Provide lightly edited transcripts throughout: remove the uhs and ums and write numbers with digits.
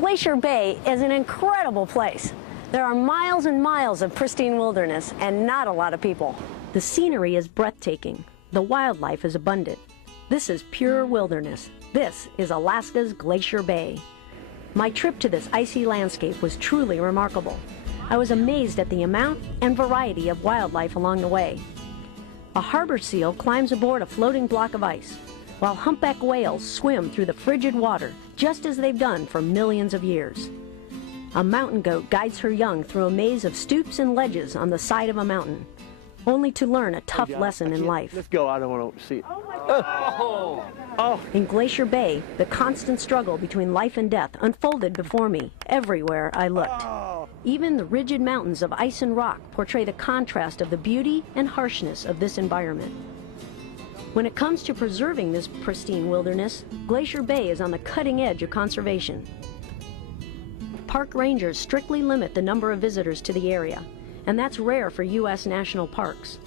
Glacier Bay is an incredible place. There are miles and miles of pristine wilderness and not a lot of people. The scenery is breathtaking. The wildlife is abundant. This is pure wilderness. This is Alaska's Glacier Bay. My trip to this icy landscape was truly remarkable. I was amazed at the amount and variety of wildlife along the way. A harbor seal climbs aboard a floating block of ice, while humpback whales swim through the frigid water just as they've done for millions of years. A mountain goat guides her young through a maze of stoops and ledges on the side of a mountain, only to learn a tough lesson in life. Let's go, I don't want to see it. In Glacier Bay, the constant struggle between life and death unfolded before me everywhere I looked. Even the rigid mountains of ice and rock portray the contrast of the beauty and harshness of this environment. When it comes to preserving this pristine wilderness, Glacier Bay is on the cutting edge of conservation. Park rangers strictly limit the number of visitors to the area, and that's rare for U.S. national parks.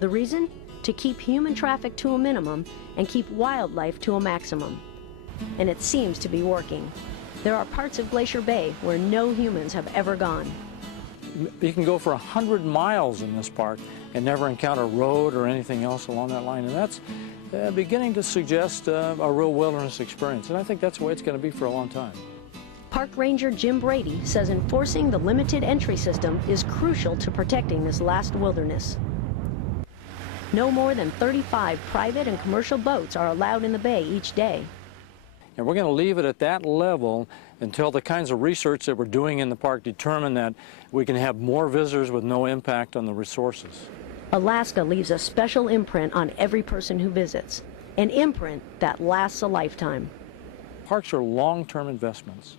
The reason? To keep human traffic to a minimum and keep wildlife to a maximum. And it seems to be working. There are parts of Glacier Bay where no humans have ever gone. You can go for 100 miles in this park and never encounter a road or anything else along that line, and that's beginning to suggest a real wilderness experience, and I think that's the way it's going to be for a long time. Park Ranger Jim Brady says enforcing the limited entry system is crucial to protecting this last wilderness. No more than 35 private and commercial boats are allowed in the bay each day. And we're going to leave it at that level until the kinds of research that we're doing in the park determine that we can have more visitors with no impact on the resources. Alaska leaves a special imprint on every person who visits, an imprint that lasts a lifetime. Parks are long-term investments,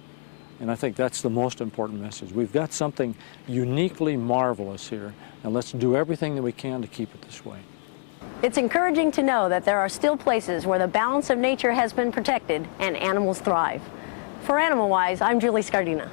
and I think that's the most important message. We've got something uniquely marvelous here, and let's do everything that we can to keep it this way. It's encouraging to know that there are still places where the balance of nature has been protected and animals thrive. For Animal Wise, I'm Julie Scardina.